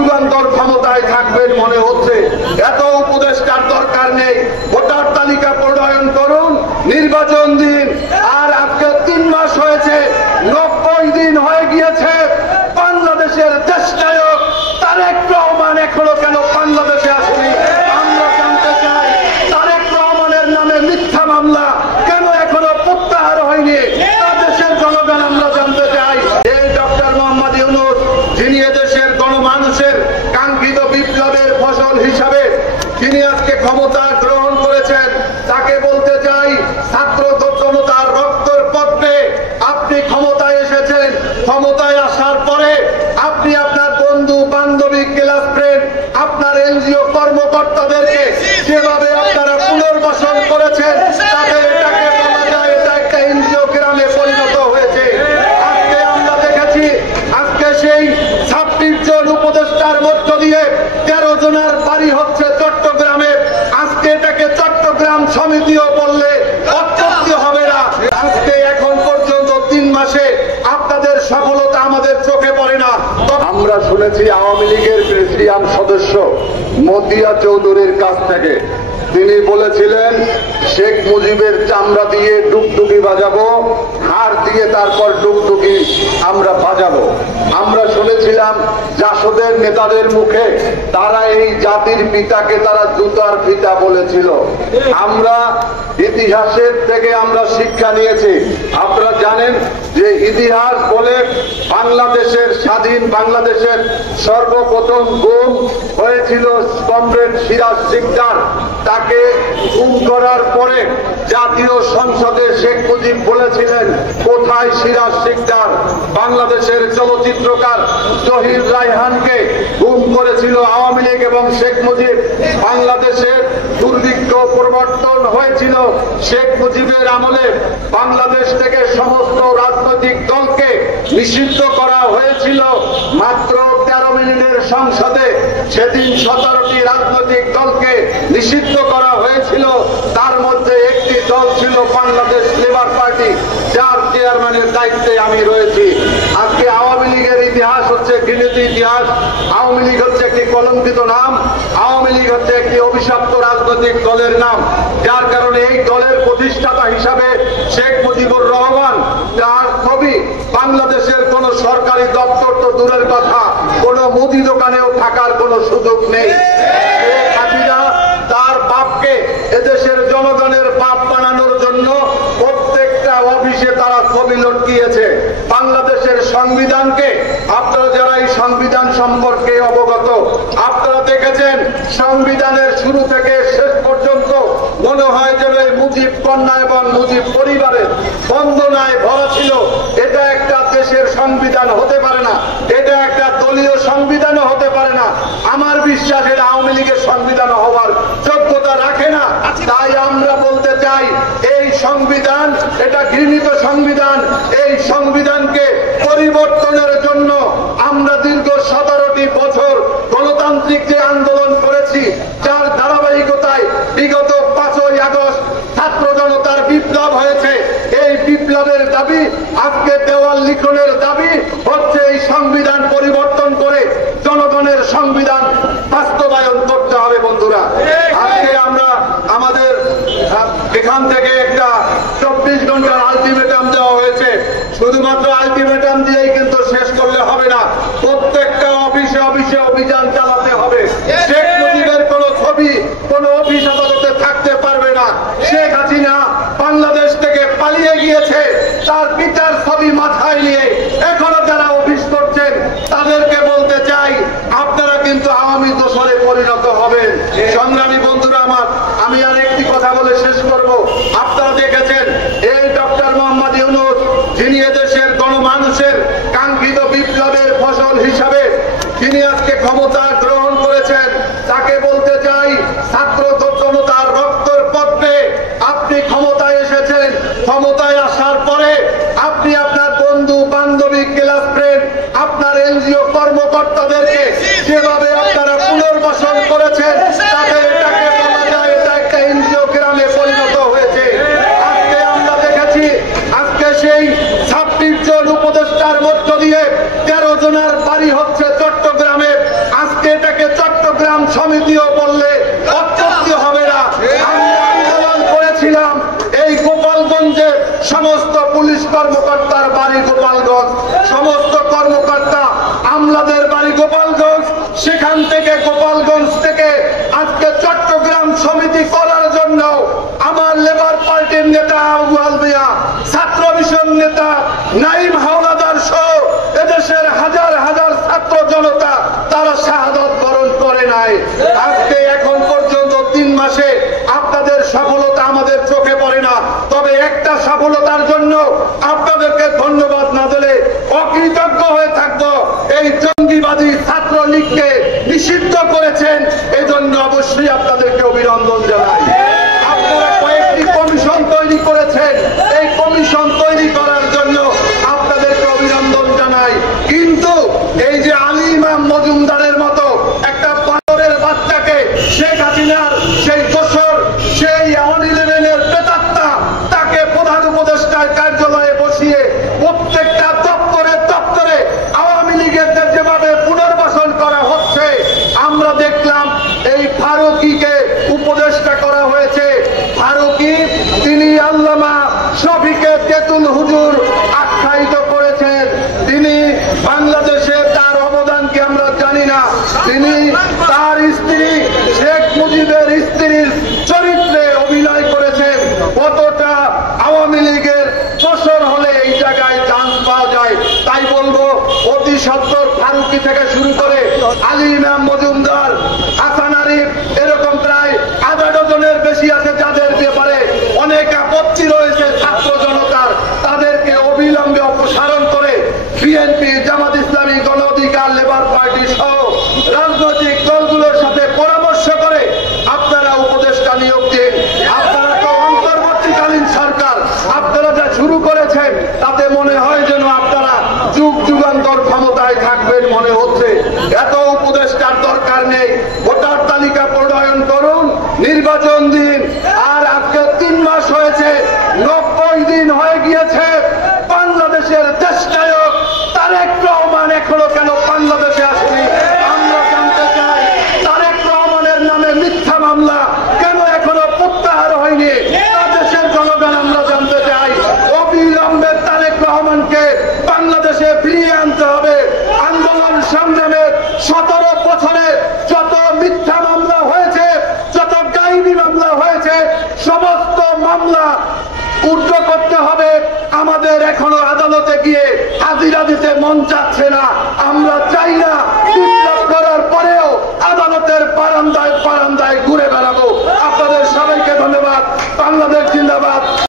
যুগান্তর ক্ষমতায় থাকবেন মনে হচ্ছে। এত উপদেষ্টার দরকার নেই, ভোটার তালিকা প্রণয়ন করুন, নির্বাচন দিন। আর আজকে 3 মাস হয়েছে, 90 দিন হয়ে গিয়েছে। বাংলাদেশের দেশনায়ক তারেক রহমান এখনো কেন বাংলাদেশে আসেনি? আমরা জানতে চাই, তারেক রহমানের নামে মিথ্যা মামলা কেন এখনো প্রত্যাহার হয়নি? দেশের জনগণ আমরা জানতে চাই। এই ডক্টর মোহাম্মদ ইউনূস, যিনি এদেশের গণমানুষের কাঙ্ক্ষিত বিপ্লবের ফসল হিসাবে তিনি আজকে ক্ষমতা গ্রহণ করেছেন, তাকে বলতে চাই, ছাত্র জনতার রক্তের পথে আপনি ক্ষমতায় এসেছেন। ক্ষমতায় আসার পরে আপনি আপনার বন্ধু বান্ধবী, ক্লাস ফ্রেন্ড, আপনার এনজিও কর্মকর্তাদেরকে যেভাবে আপনারা পুনর্বাসন করেছেন, তাতে এটাকে বলা যায় এটা একটা এনজিও গ্রামে পরিণত হয়েছে। আজকে আমরা দেখেছি, আজকে সেই 26 জন উপদেষ্টার মধ্য দিয়ে 13 জনের বাড়ি হচ্ছে চট্টগ্রামে। আজকে এটাকে চট্টগ্রাম সমিতিও বললে অত্যুক্তি হবে না। আজকে এখন পর্যন্ত 3 মাসে আপনাদের সফলতা আমাদের চোখে পড়ে না। আমরা শুনেছি আওয়ামী লীগের প্রেসিডিয়াম সদস্য মতিয়া চৌধুরীর কাছ থেকে তিনি বলেছিলেন, শেখ মুজিবের চামড়া দিয়ে ডুগডুগি বাজাবো, হাড় দিয়ে তারপর ডুগডুগি আমরা বাজাবো। আমরা শুনেছিলাম জাসদের নেতাদের মুখে তারা এই জাতির পিতাকে তারা জুতার পিতা বলেছিল। আমরা ইতিহাসের থেকে আমরা শিক্ষা নিয়েছি। আপনারা জানেন যে ইতিহাস বলে বাংলাদেশের স্বাধীন বাংলাদেশের সর্বপ্রথম গুম হয়েছিল কমরেড সিরাজ সিকদার। তাকে গুম করার পরে জাতীয় সংসদে শেখ মুজিব বলেছিলেন, কোথায় সিরাজ সিকদার? বাংলাদেশের চলচ্চিত্রকার জহির রায়হানকে গুম করেছিল আওয়ামী লীগ এবং শেখ মুজিব। বাংলাদেশের দুর্ভিক্ষ প্রবর্তন হয়েছিল শেখ মুজিবের আমলে। বাংলাদেশ থেকে সমস্ত রাজনৈতিক দলকে নিষিদ্ধ করা হয়েছিল মাত্র 13 মিনিটের সংসদে। সেদিন 17টি রাজনৈতিক দলকে নিষিদ্ধ করা হয়েছিল। তার মধ্যে একটি দল ছিল বাংলাদেশ লেবার পার্টি, যার চেয়ারম্যানের দায়িত্বে আমি রয়েছি। আজকে আওয়ামী লীগের ইতিহাস হচ্ছে ঘৃণিত ইতিহাস। আওয়ামী লীগ হচ্ছে একটি কলঙ্কিত নাম। আওয়ামী লীগ হচ্ছে একটি অভিশপ্ত রাজনৈতিক দলের নাম, যার কারণে এই দলের প্রতিষ্ঠাতা হিসাবে শেখ মুজিবুর রহমান, যার ছবি বাংলাদেশের কোন সরকারি দপ্তর তো দূরের কথা, কোন মুদি দোকানেও থাকার কোন সুযোগ নেই। শেখ হাসিনা তার বাপকে এদেশের জনগণের বাপ বানানোর জন্য প্রত্যেকটা অফিসে তারা ছবি লটকিয়েছে। বাংলাদেশের সংবিধানকে, আপনারা যারা এই সংবিধান সম্পর্কে অবগত, আপনারা দেখেছেন সংবিধানের শুরু থেকে শেষ পর্যন্ত মনে হয় যেন এই মুজিব কন্যা এবং মুজিব পরিবারের বন্দনায় ভরা ছিল। এটা একটা দেশের সংবিধান হতে পারে না, এটা একটা দলীয় সংবিধানও হতে পারে না। আমার বিশ্বাস এটা আওয়ামী লীগের সংবিধান হওয়ার যোগ্যতা রাখে না। তাই আমরা বলতে চাই, এই সংবিধান এটা ঘৃণিত সংবিধান। এই সংবিধানকে পরিবর্তনের জন্য আমরা দীর্ঘ 17টি বছর গণতান্ত্রিক যে আন্দোলন করেছি, যার ধারাবাহিকতায় বিগত 5ই আগস্ট ছাত্র জনতার বিপ্লব হয়েছে। এই বিপ্লবের দাবি, আজকে দেওয়াল লিখনের দাবি হচ্ছে এই সংবিধান পরিবর্তন করে জনগণের সংবিধান বাস্তবায়ন করতে হবে। বন্ধুরা, আজকে আমরা আমাদের এখান থেকে একটা 24 ঘন্টার আলটিমেটাম দেওয়া হয়েছে। শুধুমাত্র আলটিমেটাম দিয়েই কিন্তু শেষ করলে হবে না, প্রত্যেকটা অফিসে অফিসে অভিযান চালাতে হবে। শেখ মুজিবের কোন ছবি কোন অফিস আদালতে থাকতে পারবে না। শেখ হাসিনা বাংলাদেশ থেকে পালিয়ে গিয়েছে, তার পিতার ছবি মাথায় নিয়ে এখনো যারা অফিস করছেন তাদেরকে বলতে চাই, আপনারা কিন্তু আওয়ামী দোসরে পরিণত হবেন। সংগ্রামী বন্ধুরা আমার, আমি আর একটি কথা বলে শেষ করব। আপনারা দেখেছেন এই ডক্টর মোহাম্মদ ইউনূস, যিনি এদেশের গণমানুষের কাঙ্ক্ষিত বিপ্লবের ফসল হিসাবে তিনি আজকে ক্ষমতা গ্রহণ করেছেন, তাকে বলতে চাই, ছাত্র জনতার রক্তের পথে আপনি ক্ষমতায় এসেছেন। ক্ষমতায় আসার পরে আপনি আপনার বন্ধু বান্ধবী, ক্লাস ফ্রেন্ড, আপনার এনজিও কর্মকর্তাদেরকে যেভাবে আপনারা পুনর্বাসন করেছেন, তাতে এটাকে বলা যায় এটা একটা এনজিও গ্রামে পরিণত হয়েছে। আজকে আমরা দেখেছি, আজকে সেই 26 জন উপদেষ্টার মধ্য দিয়ে 13 জনের বাড়ি হচ্ছে চট্টগ্রামে। আজকে সমস্ত পুলিশ কর্মকর্তার বাড়ি গোপালগঞ্জ, সমস্ত কর্মকর্তা আমলাদের বাড়ি গোপালগঞ্জ। সেখান থেকে গোপালগঞ্জ থেকে আজকে চট্টগ্রাম সমিতি করার জন্য আমার লেবার পার্টির নেতা আবু আল মিয়া, ছাত্র মিশন নেতা নাইম হাওলাদার সহ এদেশের হাজার হাজার ছাত্র জনতা তারা শাহাদাত বরণ করে নাই। আজকে এখন পর্যন্ত 3 মাসে আপনাদের সফলতা আমাদের চোখে পড়ে না। তবে একটা সফলতার জন্য আপনাদেরকে ধন্যবাদ না দিলে অকৃতজ্ঞ হয়ে থাকবো। এই জঙ্গিবাদী ছাত্রলীগকে নিষিদ্ধ করেছেন, এই জন্য অবশ্যই আপনাদেরকে অভিনন্দন জানাই। আপনারা কয়েকটি কমিশন তৈরি করেছেন, এই কমিশন তৈরি করার জন্য আপনাদেরকে অভিনন্দন জানাই। কিন্তু এই যে আলী ইমাম মজুমদারের মতো একটা পাথরের বাচ্চাকে শেখ হাসিনার সেই দোসর, সেই 11-এর প্রেতাত্মা, তাকে প্রধান উপদেষ্টার কার্যালয়ে বসিয়ে প্রত্যেকটা দপ্তরে দপ্তরে আওয়ামী লীগের যেভাবে পুনর্বাসন করা হচ্ছে আমরা দেখলাম। এই ফারুকীকে উপদেষ্টা করা হয়েছে। ফারুকী তিনি আল্লামা শফিকে তেতুল হুজুর আখ্যায়িত করেছেন। তিনি বাংলাদেশে তার অবদানকে আমরা জানি না। তিনি তার স্ত্রী শেখ মুজিবের স্ত্রীর চরিত্রে অভিনয় করেছেন। কতটা আওয়ামী লীগের দোসর হলে এই জায়গায় চান্স পাওয়া যায়। তাই বলবো অতি সত্বর ফারুকী থেকে শুরু করে আলী ইমাম মজুমদার, হাসান আরিফ, এরকম প্রায় আধা ডজনের বেশি আছে যাদের ব্যাপারে অনেক আপত্তি রয়েছে ছাত্র জনতার, তাদেরকে অবিলম্বে অপসারণ করে বিএনপি, জামাত ইসলামী, গণ অধিকার, লেবার পার্টি সহ রাজনৈতিক দলগুলোর সাথে পরামর্শ করে আপনারা উপদেষ্টা নিয়োগ দিন। আপনারা তো অন্তর্বর্তীকালীন সরকার, আপনারা যা শুরু করেছেন তাতে মনে হয় যেন আপনারা যুগ যুগান্তর ক্ষমতায় থাকবেন মনে হচ্ছে। এত উপদেষ্টার দরকার নেই। ভোটার তালিকা প্রণয়ন করুন, নির্বাচন দিন। আর আজকে 3 মাস হয়েছে, 90 দিন হয়ে গিয়েছে। বাংলাদেশের দেশনায়ক তারেক রহমান এখনো কেন বাংলাদেশে আসেনি আমরা জানতে চাই। তারেক রহমানের নামে মিথ্যা মামলা কেন এখনো প্রত্যাহার হয়নি তা দেশের জনগণ আমরা জানতে চাই। অবিলম্বে তারেক রহমানকে বাংলাদেশে ফিরিয়ে আনতে হবে। আন্দোলন সংগ্রামের 17 বছরে যত মিথ্যা মামলা হয়েছে, যত গাইবি মামলা হয়েছে, সমস্ত মামলা উদ্ধ করতে হবে। আমাদের এখনো আদালতে গিয়ে হাজিরা দিতে মন চাচ্ছে না। আমরা চাই না